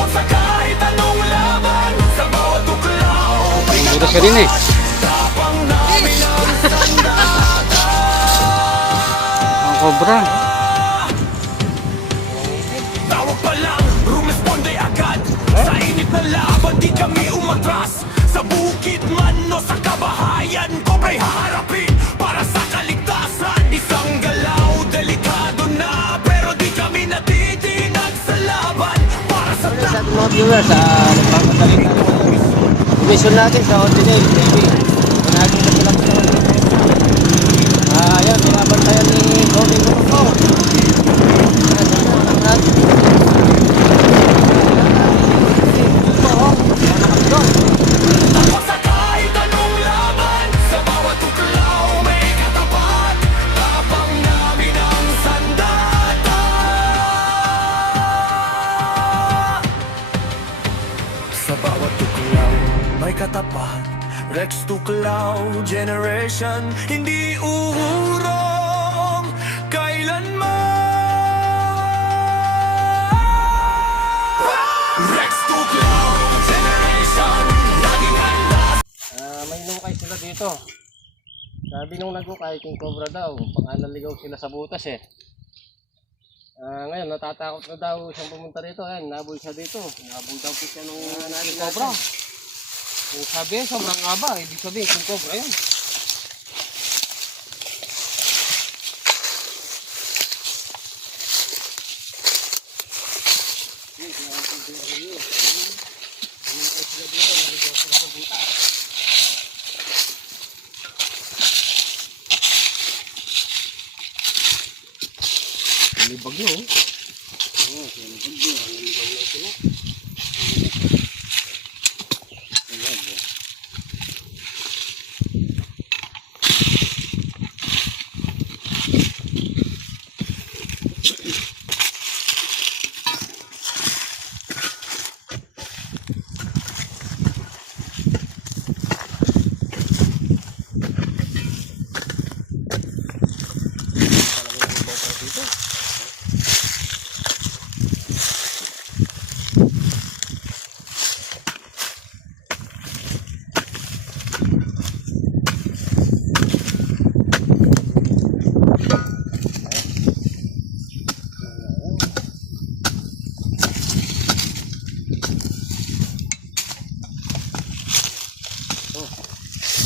Takot sa kahit anong laban. Sa bawat tuklaw may Butas ka din eh. tapang namin ang sandata. Ang kobra. Tawag pa lang, rumisponde agad. Sa init na laban, di kami umatras. Sa bukid man o sa kabahayan, kobra'y haharapin para sa kaligtasan. Isang galaw, delikado na, pero di kami natitinag sa laban. Para sa Sa ating mga viewers, nagpapagaling mission natin sa Ordinary TV. Managin na sila sa ayan, binabantayan ni Robin Lupo. takot sa kahit anong laban. Sa bawat tuklaw may katapat. Tapang namin ang sandata. Sa bawat tuklaw may katapat. Rex Tuklaw Generation, hindi uurong kailanman. Rex Tuklaw Generation, laging handa. May nungkay sila dito. Sabi nung nagukay, King Cobra daw. Baka naligaw sila sa butas eh. Ngayon, natatakot na daw siyang pumunta rito. Ayan, nabul siya dito. Nabul daw po siya nung King Cobra. Kung sabi, sobrang haba. Ibig sabihin, King Cobra yan. May bagyo oh.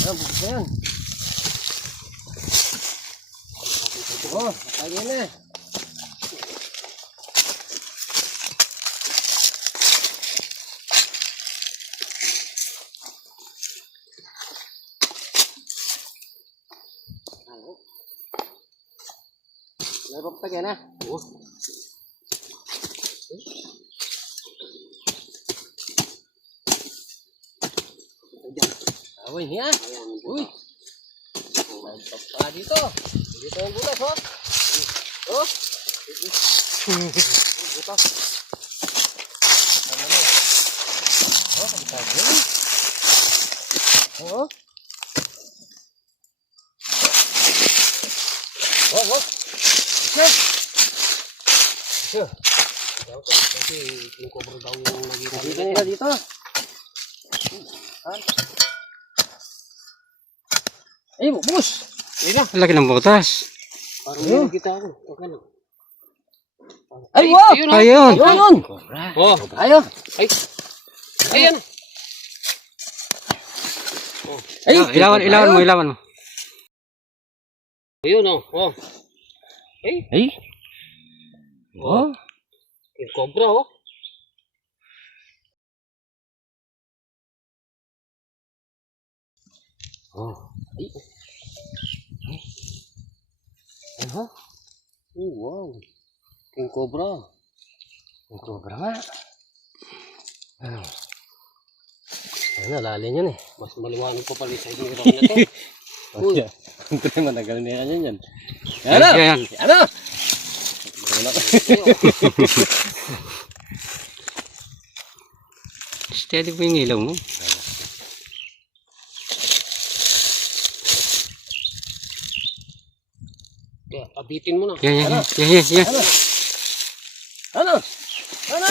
Ayan, bukas na yan. Oh, kaya na. Meron pa yan ah. Uy, niya. Uy. Mantap pa dito. Dito yung butas, oh. Oh. Butas. Ano na? Oh, sabi yun. Oh. Oh, oh. Sir. Sir. Daw to. Kasi yung Cobra daw yung nagiging. Nakita nila dito. Ay, bus! Ayun na. Ang laki ng butas. Parang kita ako. Okay na. Ay, wow! Ayun. Ayun! Oh. Ayun! Ay. Ayan. Ay! Ilawan mo. Ayun, oh. Oh. Ay! Oh! Yung Cobra, oh. Oh. Ay! Ano? Oh, wow! King Cobra. King Cobra nga. Ano? Ano, lalim yan eh. Mas maliwanag pa pala sa hirap na to. Uy! Siyempre, managal na yan yan. Ano? Yan. Ano? Steady po yung ilaw mo. Kaya, abitin mo na. Yan. Ano? Ano? Ano?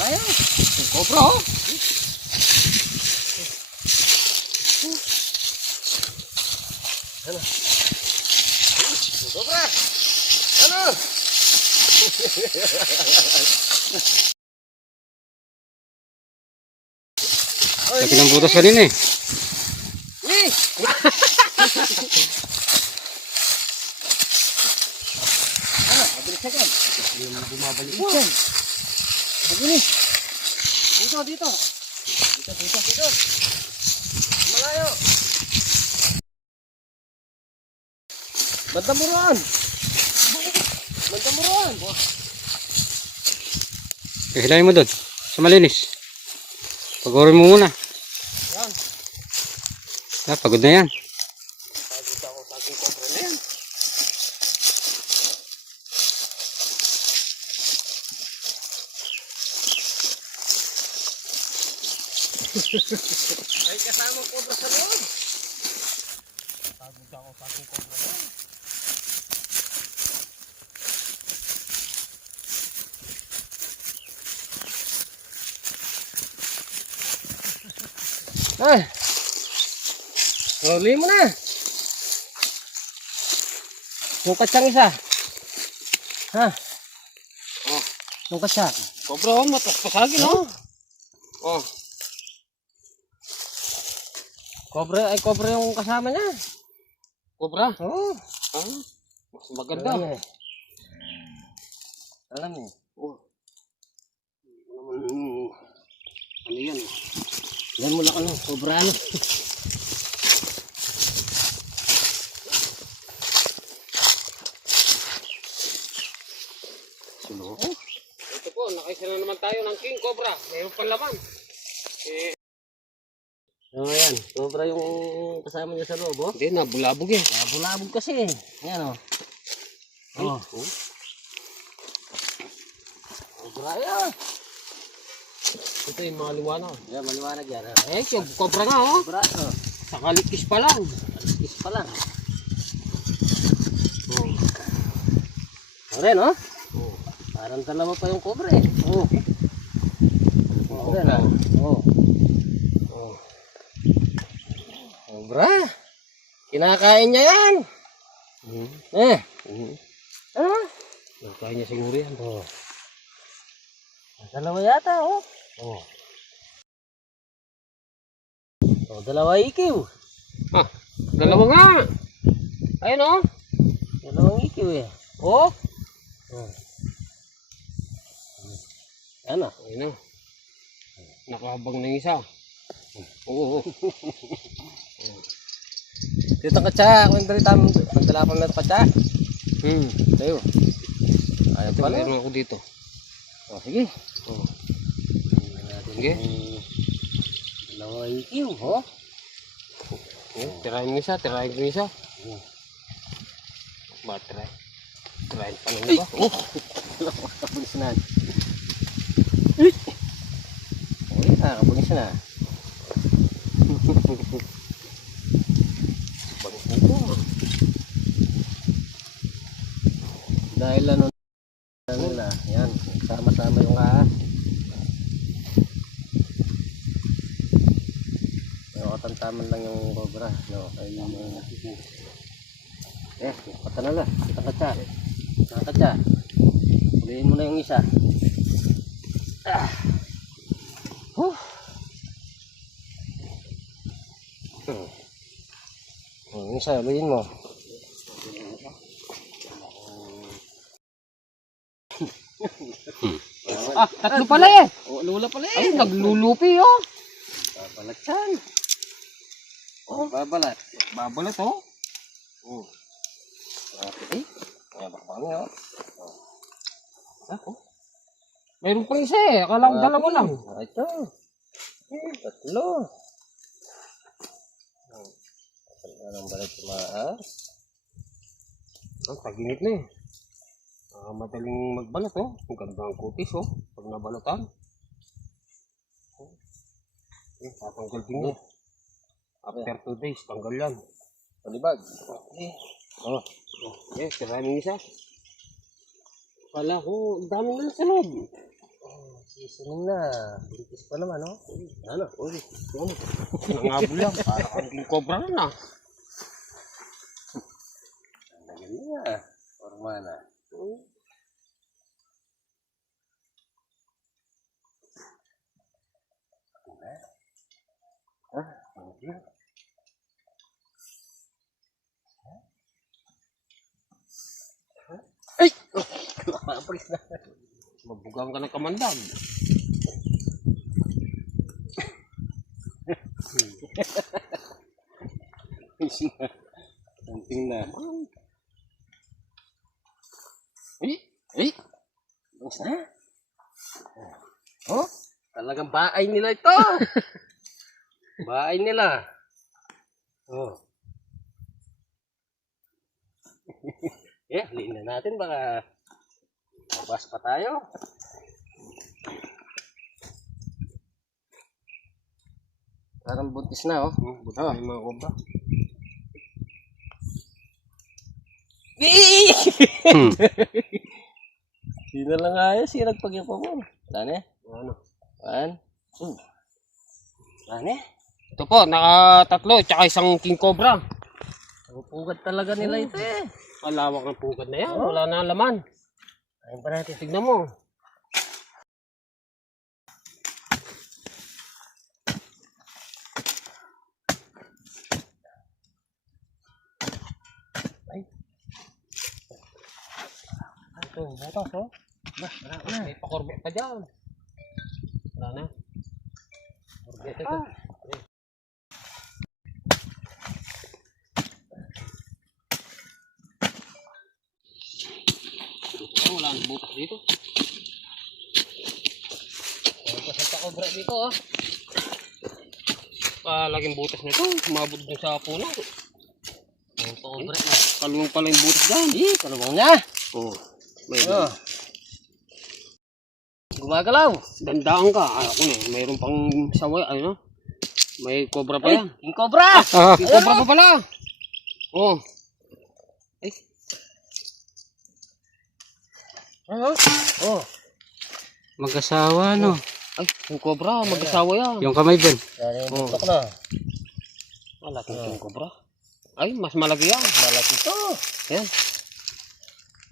Ayan. Cobra oh. Ano? Cobra. Ano? Laki ng butas kanina eh. Wih! Ano? Mabilis ka kan? Yung bumabalik yan. Begini. Dito, dito. Dito, dito, dito. Malayo. Banda muruan. Banda muruan. Hilahin mo doon. Sa malinis. Pagurin mo muna. Yan. Ah, pagod na yan. Pagod ako sa aking cobra na yan. May kasamang cobra sa loob. Pagod ako sa aking cobra na yan. Ay! Huli mo na! Yung katsang isa. Ha? Oh. Yung katsa. Cobra oh, mataspasagin oh. Oh. Cobra, ay cobra yung kasama niya. Cobra? Oo. Ah, mas maganda. Alam mo. Oh. Ano yan? Yan mo lang ano, cobra ano. Sulo. Ito po, nakaisa na naman tayo ng king cobra. Mayroon pang laman. So ayan, cobra yung kasama niya sa loob oh. Hindi, nabulabog eh. Bulabog kasi. Yan oh. Oh. Cobra yan. Ito yung mga liwanag. Yan, maliwanag yan. Eh, yung cobra nga oh. Cobra, oh. Sa kalikis pa lang. Is pa lang. Ren, oh. Oh. Parang dalawa pa yung cobra eh. Oh. Cobra. Oh. Oh. Cobra. Kinakain niya yan. Eh. Ano? Kaya niya siguro yan. Oh. Dalawa yata, oh. Oh. Oh, dalawa ikiw. Ah, dalawa nga. Ayun oh. Dalawang ikiw eh. Oh. Oh. Ano? Ayun na. Nakahabang na yung isa. Oo. Dito ang katsa. Kung dari tam, pagdala ko na katsa. Tayo. Ayaw Ito, pala. meron ako dito. Oh, sige. Oh. Sige. Dalawa ikiw, oh. Tirahin mo isa, tirahin mo isa. Ba, tirahin. Tirahin pa lang ba? Oh. Kapulis na. Uy, kapulis na. Bangis nito. Dahil ano nila, yan, sama-sama yung ahas. Katantaman lang yung cobra, no? Kaya yung patanala, kita katsa. Nakakatsa. Huliin mo na yung isa. Ah. Yung isa, huliin mo. Ah, tatlo pala eh. Oh, lula pala Ay, naglulupi oh. Babalatsan. Oh, babalat. Babalat oh. Oh. Okay. Ayan, bakbang yun. Ako. Mayroon pa isa eh. Akala ko dalawa lang. Ito. Tatlo. Anong balat sa maas? Ang taginit na eh. Madaling magbalat oh. Ang ganda ang kutis oh. Pag nabalatan. Tatanggal din niya. After 2 days, tanggal yan. Palibag. Okay. Oh. Okay, sirahin yung isa. Kala ko, dami na sa loob. Seasoning na. Buntis pa naman, oh. Ano? Uy. Ano? Nangabol yan. Para kang king cobra na. Lagyan niya. Forma na. Okay. Ay! Mapalis na. Mabugang ka ng kamandag. Something na. Ay! Ay! Tapos na. Oh, talagang bahay nila ito. Bahay nila. Oh. Liin na natin baka mabas pa tayo. Parang buntis na, oh. Buti na yung mga cobra. Sino lang ayos, sino nagpagyapo mo? Tane? Ano? 1, 2. Tane? Ito po, nakatatlo, tsaka isang king cobra. Pupugat talaga nila ito eh. Malawak ng pugad na yan, wala na laman. Ayun pa natin. Tignan mo. Ito, butas oh. May pakorbe pa dyan. Wala na. Korbe ito. Wala nang butas dito. Pasal sa kobra dito oh. Laging butas nito, umabot dun sa puno. Ang kobra na. Kaluwang pala yung butas dyan. Kalubong niya. Oo. May Oh. Gumagalaw. dandaan ka. Ako na, mayroon pang saway, ano? May cobra pa yan. King Cobra! Ah, May cobra pa pala. Oh. Ay, Ano? Oh. mag-asawa, no? ay, yung cobra, mag-asawa yan. Yung kamay din. Yan yung butok na. Malaki yung cobra. Ay, mas malaki yan. Malaki to. Yan.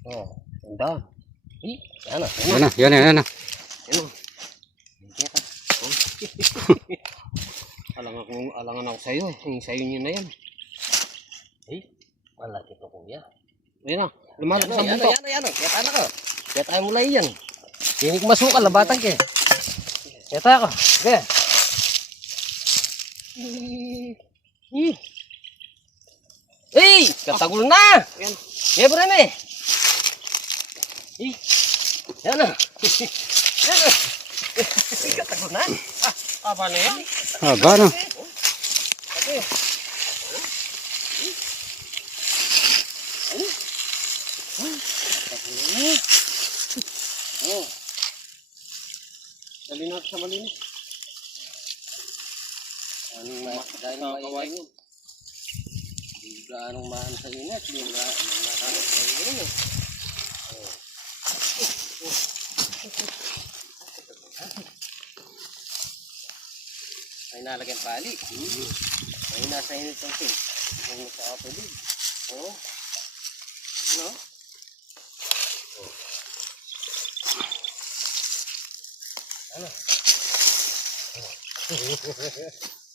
Oh. Ganda. Yan na. Yan na, yan na, yan na. Yan o. Alangan ako sa'yo. Yung sa'yo nyo na yan. Malaki to kuya. Ayan na. Lumalaki sa Yan buntok. na. Kaya na ka. Kaya tayo mulay yan. Hindi ko masukal, labatang ke. Kaya tayo ka. Okay. Katagul na! Yan. Kaya pa rin eh. Yan na. Yan na. Katagul na. Paano yan? Haba, no? Okay. Oh. Dali natin sa malinis. Dahil mainit. Hindi gaanong maan sa init. Hindi gaanong mainit eh. Ay nalagyan pali. Ay nasa init ang ting. Ang sa kapatid. Oh. No? Ano?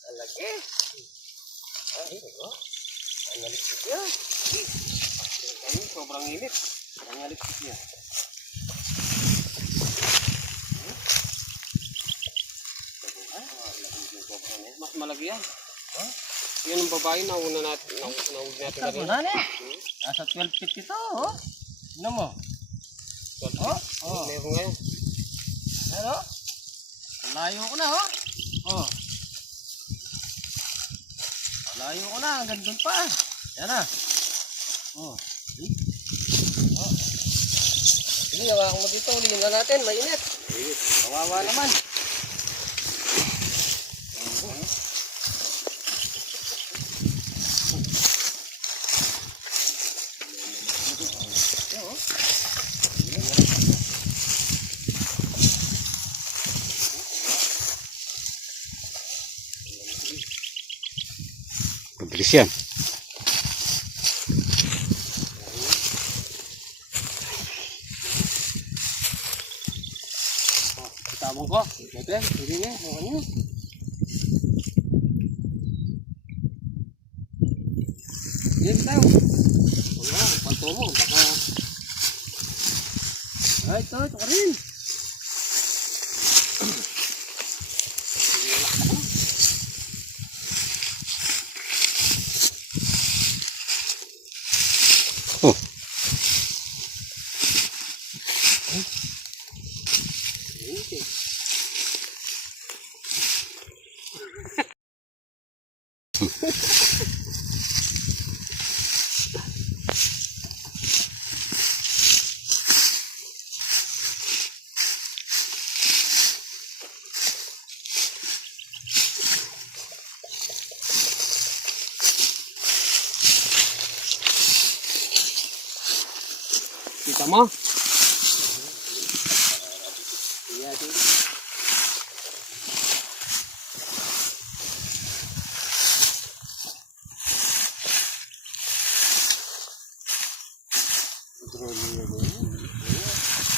Alaki. Ay, oh. Ang nalipit niya. Ay, sobrang init. Ang nalipit niya. Mas malaki yan. Yan ang babae na una natin. Nahuli natin Ito kanina. na nasa 12 feet ito, oh. Ano mo? Oh, oh. Meron ngayon. Ano? Layo ko na, oh. Oh. Layo ko na, hanggang doon pa. Yan na. Oh. Oh. Sige, hawakan mo dito. Ulihin na natin, mainit. Kawawa naman. Hagis yan. Itabong ko. Ito, sige nga. Ano nyo? Yan tayo. Wala, panto mo. Baka... Ay, ito ka rin. Oh, Kita mo?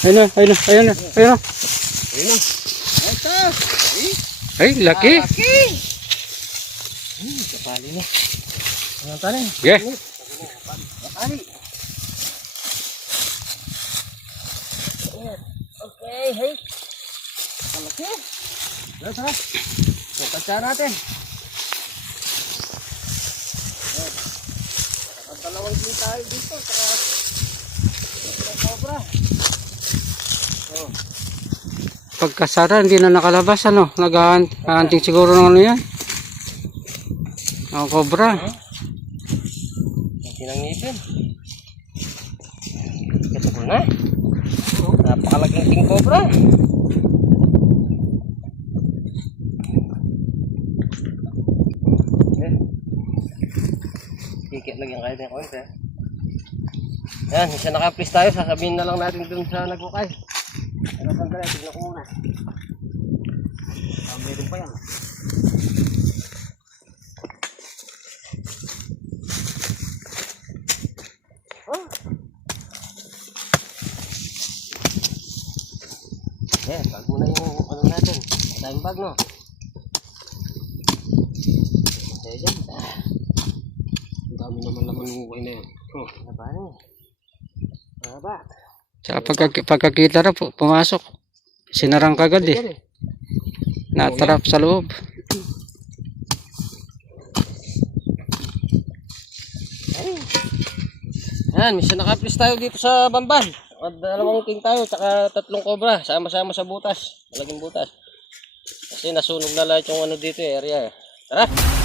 ayun na, ayun na, ayun na, ayun na. Ayun na. Ito. Ay, laki. Laki. Kapali na. Ang tali. Yeah. Kapali. Okay, hey. Malaki. Let's ha. Pagkatsa natin. Ang dalawang din tayo dito. Saka cobra. Oh. Pagkasara, hindi na nakalabas, ano? Nag-aanting siguro ng ano yan. Ang cobra. Laki ng ngipin. Ito ko na. Napakalaking king cobra. Tikit lang yung kahit yung konti. Yan, isa naka-please tayo. Sasabihin na lang natin dun sa nagkukay. Pero sandali, tignan ko muna. Meron pa yan. Eh, bag muna yung ano natin. Time bag, no? Masaya dyan. Ang dami naman naman hukay na yan. Oh, haba na. Haba. Tsaka pagkakita na, pumasok. Sinarang kagad eh. Natrap sa loob. Yan, misa naka-please tayo dito sa Bamban. At dalawang king tayo, tsaka 3 cobra. Sama-sama sa butas. Malaging butas. Kasi nasunog na lahat yung ano dito eh, area eh. Tara!